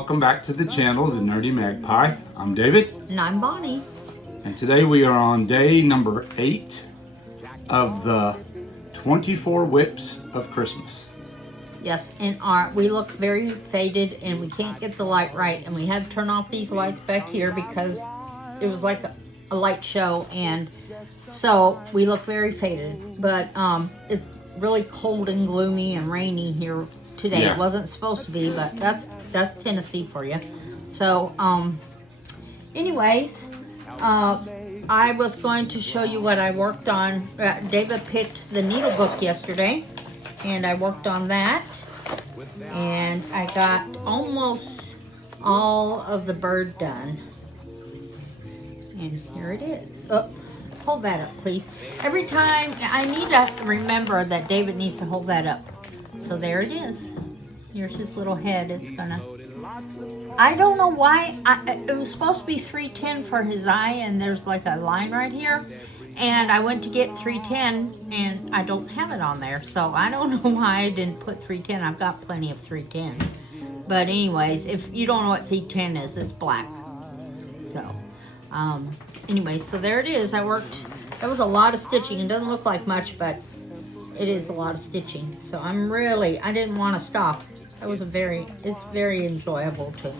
welcome back to the channel, the Nerdy Magpie. I'm David. And I'm Bonnie. And today we are on day number 8 of the 24 WIPS of Christmas. Yes, and we look very faded and we can't get the light right. And we had to turn off these lights back here because it was like a light show. And so we look very faded. But it's really cold and gloomy and rainy here today. Yeah. It wasn't supposed to be, but that's Tennessee for you. So, anyways, I was going to show you what I worked on. David picked the needle book yesterday, and I worked on that. And I got almost all of the bird done. And here it is. Oh, hold that up, please. Every time, I need to remember that David needs to hold that up. So there it is. Here's his little head. It's gonna... I don't know why. It was supposed to be 310 for his eye, and there's like a line right here. And I went to get 310, and I don't have it on there. So I don't know why I didn't put 310. I've got plenty of 310. But anyways, if you don't know what 310 is, it's black. So, anyways, so there it is. I worked... That was a lot of stitching. It doesn't look like much, but it is a lot of stitching. So I didn't want to stop. That was it's very enjoyable too.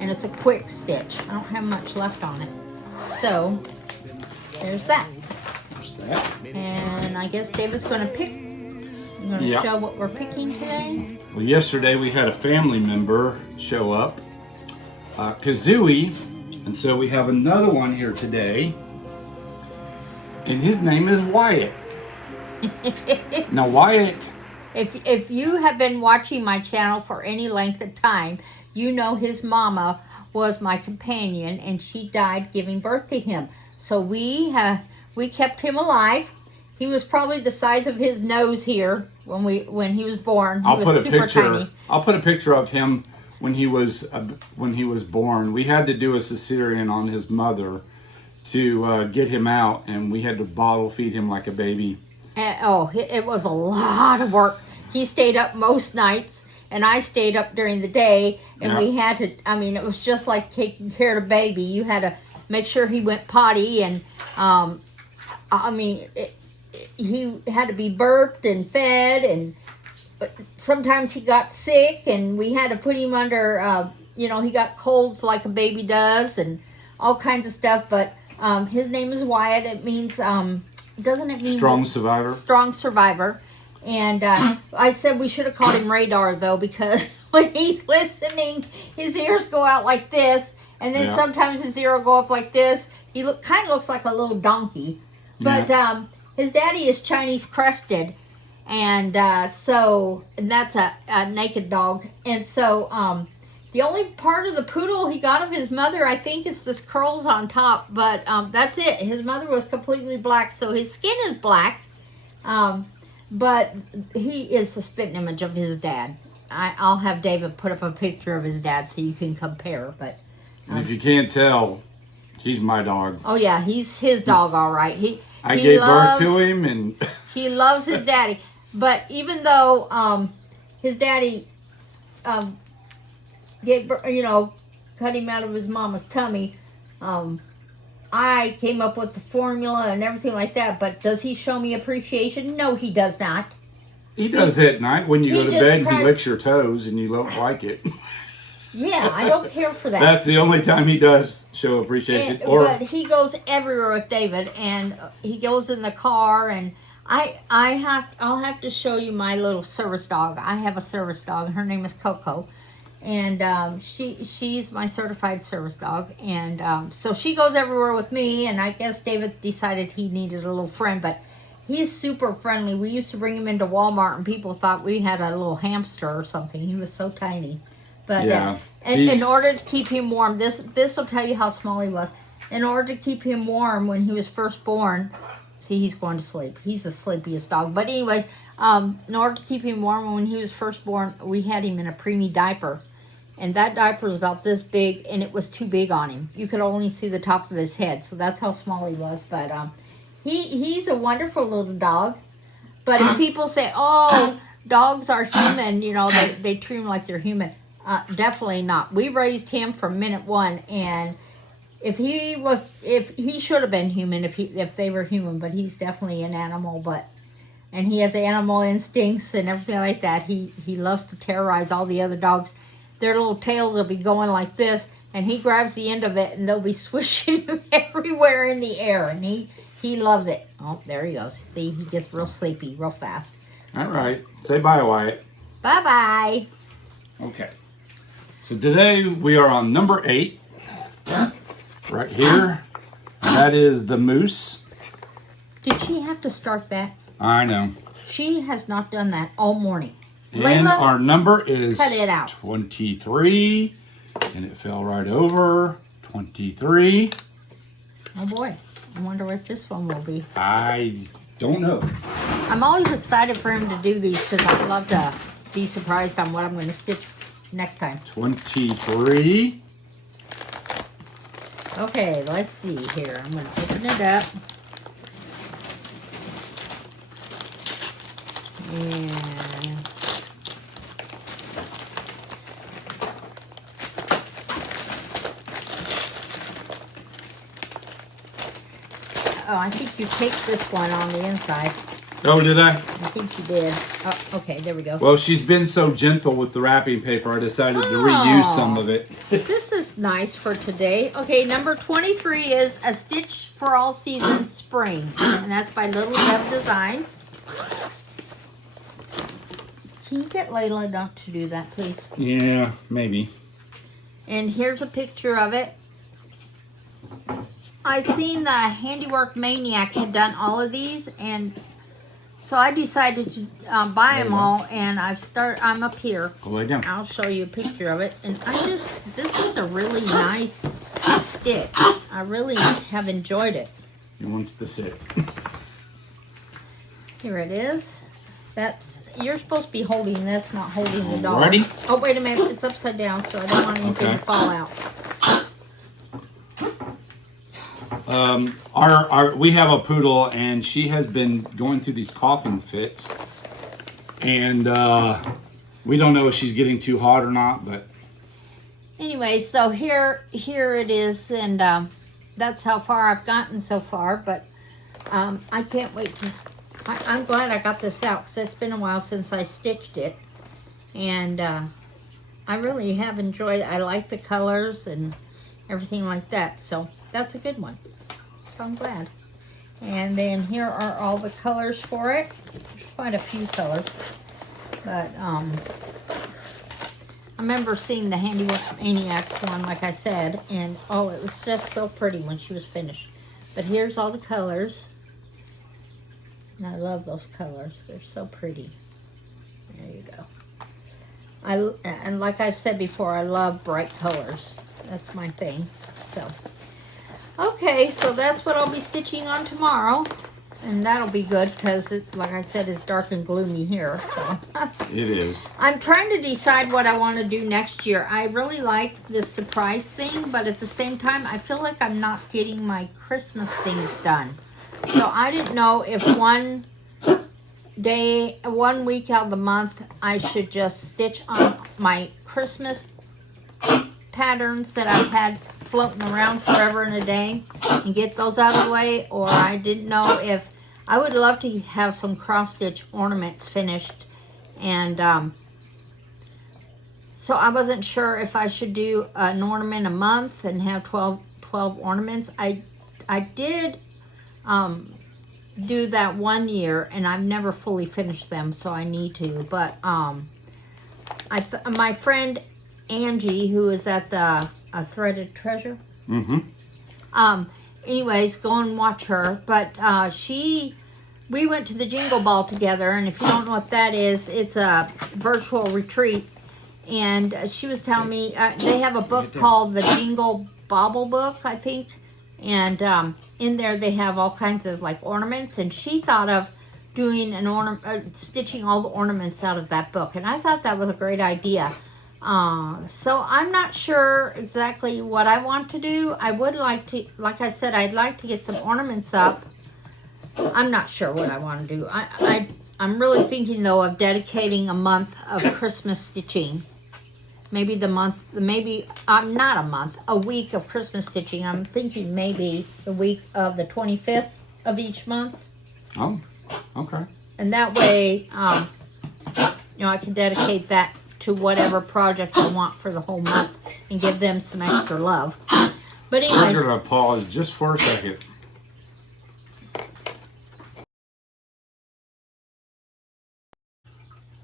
And it's a quick stitch. I don't have much left on it. So, there's that. There's that. And I guess David's going to pick. I'm going to show what we're picking today. Well, yesterday we had a family member show up, Kazooie, and so we have another one here today. And his name is Wyatt. Now, Wyatt... If you have been watching my channel for any length of time, you know his mama was my companion, and she died giving birth to him. So we kept him alive. He was probably the size of his nose here when he was born. He was super tiny. I'll put a picture of him when he was born. We had to do a cesarean on his mother to get him out, and we had to bottle feed him like a baby. It was a lot of work. He stayed up most nights, and I stayed up during the day, and we had to, it was just like taking care of a baby. You had to make sure he went potty, and, he had to be burped and fed, and sometimes he got sick, and we had to put him under, he got colds like a baby does, and all kinds of stuff, but his name is Wyatt. It means... doesn't it mean strong survivor? Strong survivor. And I said we should have called him Radar, though, because when he's listening, his ears go out like this, and then sometimes his ear will go up like this. He kind of looks like a little donkey. But his daddy is Chinese crested, and that's a naked dog. And so the only part of the poodle he got of his mother, I think, is this curls on top. But that's it. His mother was completely black, so his skin is black. But he is the spitting image of his dad. I'll have David put up a picture of his dad so you can compare. But and if you can't tell, he's my dog. Oh, yeah. He's his dog, all right. I gave birth to him, and... He loves his daddy. But even though his daddy... cut him out of his mama's tummy. I came up with the formula and everything like that, but does he show me appreciation? No, he does not. He does at night when you go to bed, he licks your toes and you don't like it. Yeah, I don't care for that. That's the only time he does show appreciation. But he goes everywhere with David, and he goes in the car, and I'll have to show you my little service dog. I have a service dog. Her name is Coco. And she's my certified service dog. And so she goes everywhere with me. And I guess David decided he needed a little friend. But he's super friendly. We used to bring him into Walmart, and people thought we had a little hamster or something. He was so tiny. But in order to keep him warm, this will tell you how small he was. In order to keep him warm when he was first born, see, he's going to sleep. He's the sleepiest dog. But anyways, in order to keep him warm when he was first born, we had him in a preemie diaper. And that diaper was about this big, and it was too big on him. You could only see the top of his head, so that's how small he was. But he's a wonderful little dog. But if people say, oh, dogs are human, they treat them like they're human. Definitely not. We raised him from minute one, and if he should have been human if they were human, but he's definitely an animal. And he has animal instincts and everything like that. He loves to terrorize all the other dogs. Their little tails will be going like this, and he grabs the end of it, and they'll be swishing him everywhere in the air, and he loves it. Oh, there he goes. See, he gets real sleepy real fast. All right. Say bye, Wyatt. Bye-bye. Okay. So today we are on number 8. Right here. And that is the moose. Did she have to start that? I know. She has not done that all morning. And Layla, our number is cut it out. 23. And it fell right over. 23. Oh boy. I wonder what this one will be. I don't know. I'm always excited for him to do these because I love to be surprised on what I'm going to stitch next time. 23. Okay, let's see here. I'm going to open it up. And oh, I think you taped this one on the inside. Oh, did I? I think you did. Oh, okay, there we go. Well, she's been so gentle with the wrapping paper, I decided to reuse some of it. This is nice for today. Okay, number 23 is A Stitch for All Seasons Spring. And that's by Little Deb Designs. Can you get Layla not to do that, please? Yeah, maybe. And here's a picture of it. I seen the Handiwork Maniac had done all of these, and so I decided to buy them all. And I'm up here. Go lay down. I'll show you a picture of it. And this is a really nice stitch. I really have enjoyed it. He wants to sit. Here it is. You're supposed to be holding this, not holding the doll. Ready? Oh, wait a minute. It's upside down, so I don't want anything to fall out. We have a poodle, and she has been going through these coughing fits, and we don't know if she's getting too hot or not, but anyway, so here it is, and that's how far I've gotten so far. But I can't wait to. I'm glad I got this out because it's been a while since I stitched it, and I really have enjoyed it. I like the colors and everything like that, so that's a good one. So I'm glad. And then here are all the colors for it. There's quite a few colors, but I remember seeing the Handiwork Maniacs one, like I said, and oh, it was just so pretty when she was finished. But here's all the colors. And I love those colors. They're so pretty. There you go. And like I've said before, I love bright colors. That's my thing. So, okay, so that's what I'll be stitching on tomorrow. And that'll be good because, like I said, it's dark and gloomy here. So it is. I'm trying to decide what I want to do next year. I really like this surprise thing, but at the same time, I feel like I'm not getting my Christmas things done. So I didn't know if one week out of the month, I should just stitch on my Christmas patterns that I've had floating around forever and a day and get those out of the way, or I didn't know if I would love to have some cross stitch ornaments finished, and so I wasn't sure if I should do an ornament a month and have 12 ornaments. I did do that one year, and I've never fully finished them, so I need to. But my friend Angie, who is at the Threaded Treasure. Anyways, go and watch her. But we went to the Jingle Ball together, and if you don't know what that is, it's a virtual retreat. And she was telling me they have a book called the Jingle Bobble Book, I think. And in there they have all kinds of like ornaments, and she thought of doing stitching all the ornaments out of that book, and I thought that was a great idea. So I'm not sure exactly what I want to do. I would like to, like I said, I'd like to get some ornaments up. I'm not sure what I want to do. I'm really thinking though of dedicating a month of Christmas stitching maybe a week of Christmas stitching. I'm thinking maybe the week of the 25th of each month. Oh, okay. And that way, I can dedicate that to whatever project I want for the whole month and give them some extra love. But anyways, I'm going to pause just for a second.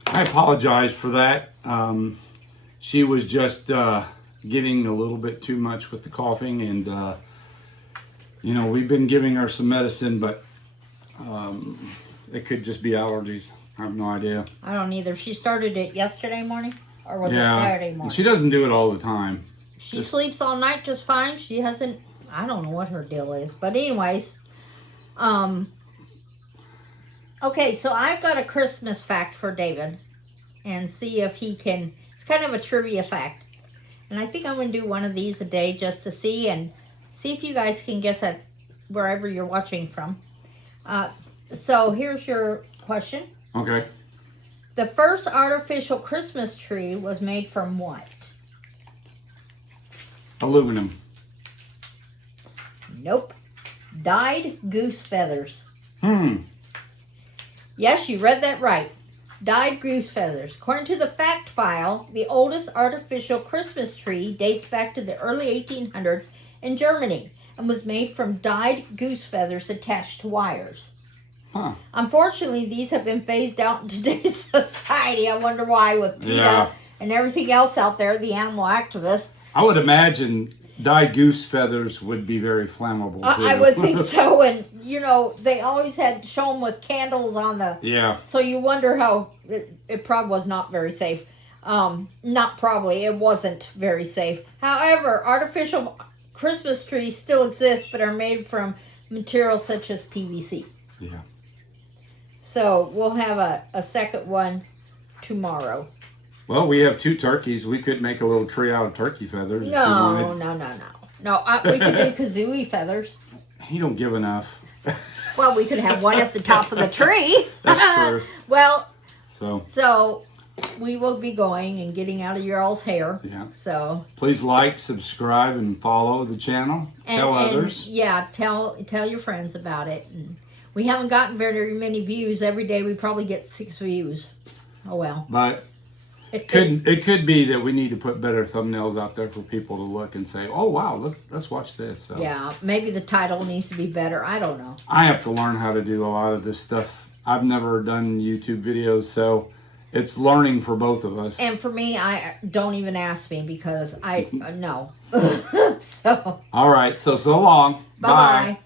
I apologize for that. She was just getting a little bit too much with the coughing, and we've been giving her some medicine, but it could just be allergies. I have no idea. I don't either. She started it yesterday morning, or was it Saturday morning? She doesn't do it all the time. She sleeps all night just fine. She hasn't, I don't know what her deal is. But anyways, okay, so I've got a Christmas fact for David. And see if he can, it's kind of a trivia fact. And I think I'm going to do one of these a day just to see, and see if you guys can guess it wherever you're watching from. So here's your question. Okay. The first artificial Christmas tree was made from what? Aluminum. Nope. Dyed goose feathers. Yes, you read that right. Dyed goose feathers. According to the fact file, the oldest artificial Christmas tree dates back to the early 1800s in Germany and was made from dyed goose feathers attached to wires. Huh. Unfortunately, these have been phased out in today's society. I wonder why, with PETA and everything else out there, the animal activists. I would imagine dyed goose feathers would be very flammable, too. I would think so. And, they always had to show them with candles on the... Yeah. So you wonder how... It probably was not very safe. Not probably. It wasn't very safe. However, artificial Christmas trees still exist, but are made from materials such as PVC. Yeah. So we'll have a second one tomorrow. Well, we have 2 turkeys. We could make a little tree out of turkey feathers. No. We could do kazooie feathers. He don't give enough. Well, we could have one at the top of the tree. That's true. Well, so we will be going and getting out of your all's hair. Yeah. So please like, subscribe, and follow the channel. Tell others. Yeah, tell your friends about it. And we haven't gotten very many views. Every day we probably get 6 views. Oh well. But it could be that we need to put better thumbnails out there for people to look and say, "Oh wow, look, let's watch this." So. Yeah, maybe the title needs to be better. I don't know. I have to learn how to do a lot of this stuff. I've never done YouTube videos, so it's learning for both of us. And for me, I don't even ask me because I know. So. All right. So long. Bye-bye.